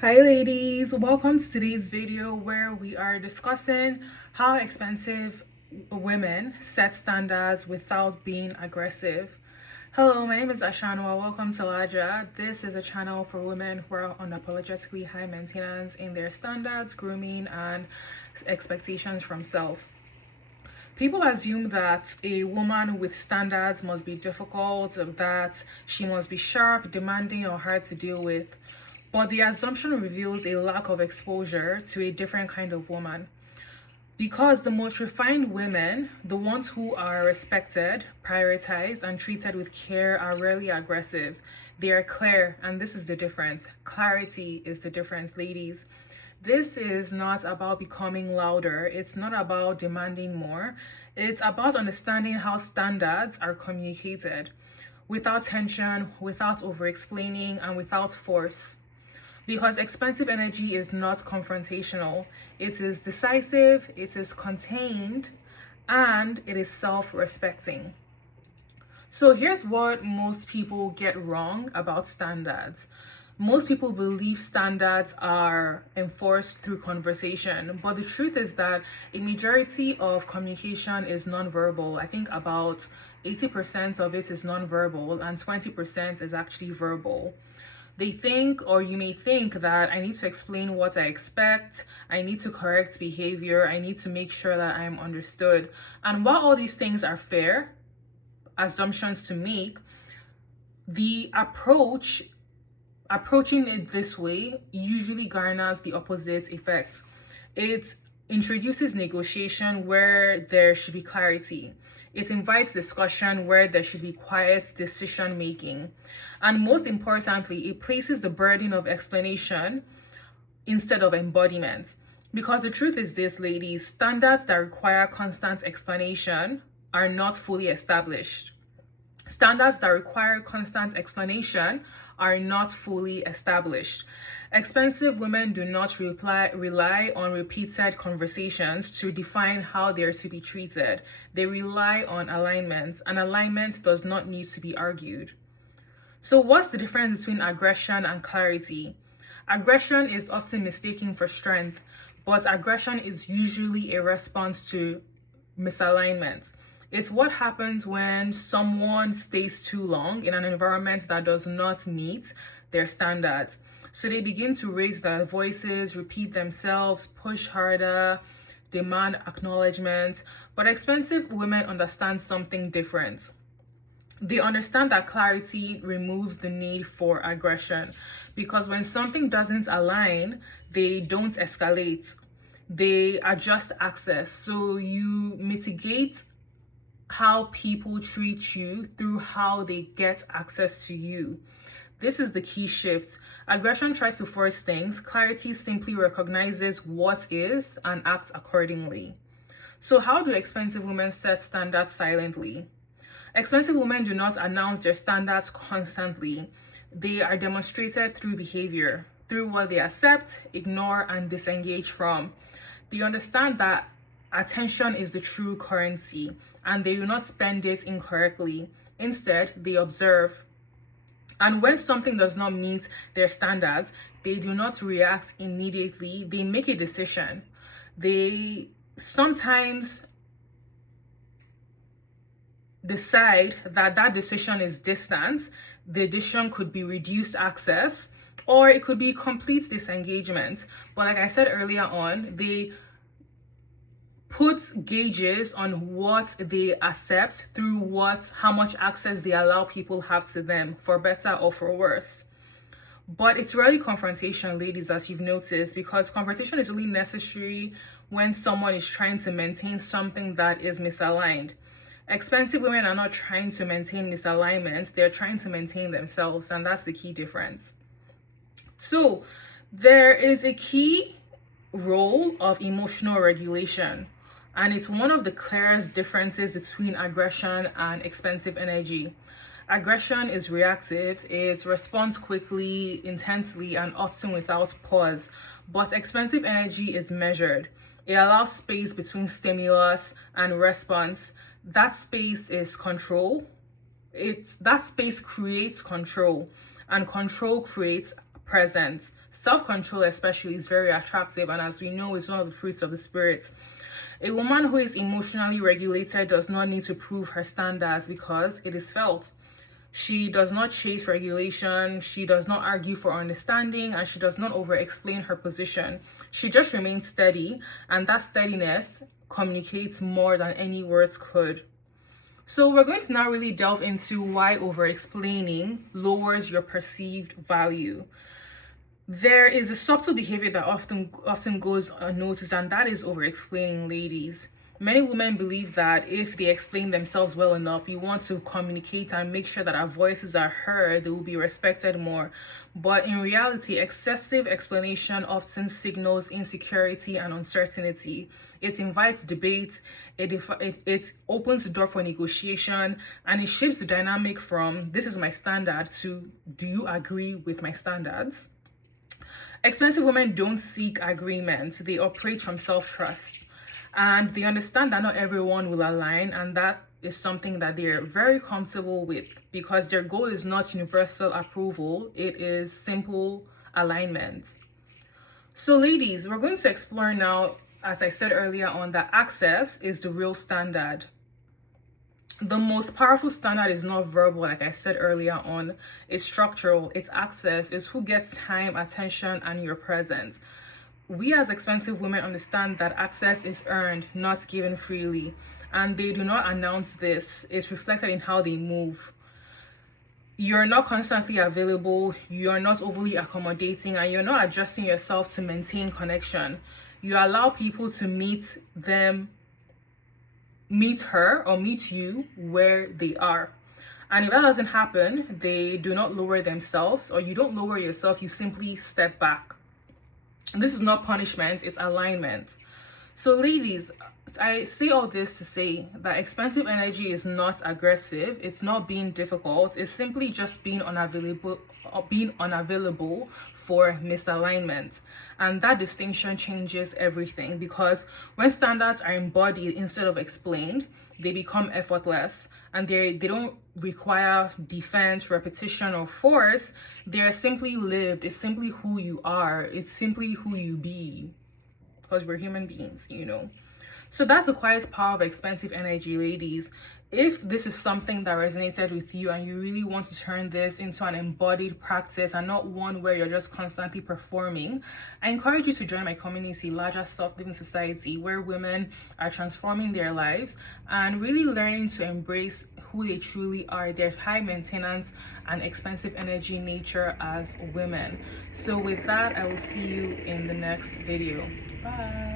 Hi ladies, welcome to today's video where we are discussing how expensive women set standards without being aggressive. Hello, my name is Ashanwa. Welcome to LAJA. This is a channel for women who are unapologetically high maintenance in their standards, grooming, and expectations from self. People assume that a woman with standards must be difficult, that she must be sharp, demanding, or hard to deal with. But the assumption reveals a lack of exposure to a different kind of woman. Because the most refined women, the ones who are respected, prioritized, and treated with care, are rarely aggressive. They are clear, and this is the difference. Clarity is the difference, ladies. This is not about becoming louder. It's not about demanding more. It's about understanding how standards are communicated without tension, without over explaining, and without force. Because expensive energy is not confrontational, it is decisive, it is contained, and it is self respecting. So here's what most people get wrong about standards. Most people believe standards are enforced through conversation, but the truth is that a majority of communication is nonverbal. I think about 80% of it is nonverbal, and 20% is actually verbal. They think, or you may think, that I need to explain what I expect, I need to correct behavior, I need to make sure that I am understood. And while all these things are fair assumptions to make, the approaching it this way usually garners the opposite effect. It introduces negotiation where there should be clarity. It invites discussion where there should be quiet decision making. And most importantly, it places the burden of explanation instead of embodiment. Because the truth is this, ladies, standards that require constant explanation are not fully established. Standards that require constant explanation are not fully established. Expensive women do not rely on repeated conversations to define how they're to be treated. They rely on alignment, and alignment does not need to be argued. So, what's the difference between aggression and clarity? Aggression is often mistaken for strength, but aggression is usually a response to misalignment. It's what happens when someone stays too long in an environment that does not meet their standards. So they begin to raise their voices, repeat themselves, push harder, demand acknowledgement. But expensive women understand something different. They understand that clarity removes the need for aggression, because when something doesn't align, they don't escalate. They adjust access. So you mitigate how people treat you through how they get access to you. This is the key shift. Aggression tries to force things. Clarity simply recognizes what is and acts accordingly. So how do expensive women set standards silently? Expensive women do not announce their standards constantly. They are demonstrated through behavior, through what they accept, ignore, and disengage from. They understand that attention is the true currency, and they do not spend it incorrectly. Instead, they observe. And when something does not meet their standards, they do not react immediately. They make a decision. They sometimes decide that that decision is distant. The decision could be reduced access, or it could be complete disengagement. But like I said earlier on, they put gauges on what they accept through how much access they allow people have to them, for better or for worse. But it's rarely confrontation, ladies, as you've noticed, because confrontation is really necessary when someone is trying to maintain something that is misaligned. Expensive women are not trying to maintain misalignment, they're trying to maintain themselves, and that's the key difference. So there is a key role of emotional regulation, and it's one of the clearest differences between aggression and expensive energy. Aggression is reactive, it responds quickly, intensely, and often without pause. But expensive energy is measured. It allows space between stimulus and response. That space is control. That space creates control, and control creates presence. Self-control especially is very attractive, and as we know, is one of the fruits of the spirit. A woman who is emotionally regulated does not need to prove her standards because it is felt. She does not chase regulation, she does not argue for understanding, and she does not over-explain her position. She just remains steady, and that steadiness communicates more than any words could. So we're going to now really delve into why over-explaining lowers your perceived value. There is a subtle behavior that often goes unnoticed, and that is over-explaining, ladies. Many women believe that if they explain themselves well enough, we want to communicate and make sure that our voices are heard, they will be respected more. But in reality, excessive explanation often signals insecurity and uncertainty. It invites debate, it opens the door for negotiation, and it shapes the dynamic from "this is my standard" to "do you agree with my standards?" Expensive women don't seek agreement, they operate from self-trust. And they understand that not everyone will align, and that is something that they're very comfortable with because their goal is not universal approval, it is simple alignment. So, ladies, we're going to explore now, as I said earlier on, that access is the real standard. The most powerful standard is not verbal, like I said earlier on, it's structural, it's access, it's who gets time, attention, and your presence. We as expensive women understand that access is earned, not given freely, and they do not announce this. It's reflected in how they move. You're not constantly available, you're not overly accommodating, and you're not adjusting yourself to maintain connection. You allow people to meet her or meet you where they are. And if that doesn't happen, they do not lower themselves, or you don't lower yourself, you simply step back. This is not punishment, it's alignment. So, ladies, I say all this to say that expensive energy is not aggressive, it's not being difficult, it's simply just being unavailable for misalignment. And that distinction changes everything, because when standards are embodied instead of explained, they become effortless, and they don't require defense, repetition, or force. They're simply lived. It's simply who you are. It's simply who you be, because we're human beings, you know. So that's the quiet power of expensive energy, ladies. If this is something that resonated with you and you really want to turn this into an embodied practice and not one where you're just constantly performing, I encourage you to join my community, LAJA Soft Living Society, where women are transforming their lives and really learning to embrace who they truly are, their high maintenance and expensive energy nature as women. So with that, I will see you in the next video. Bye.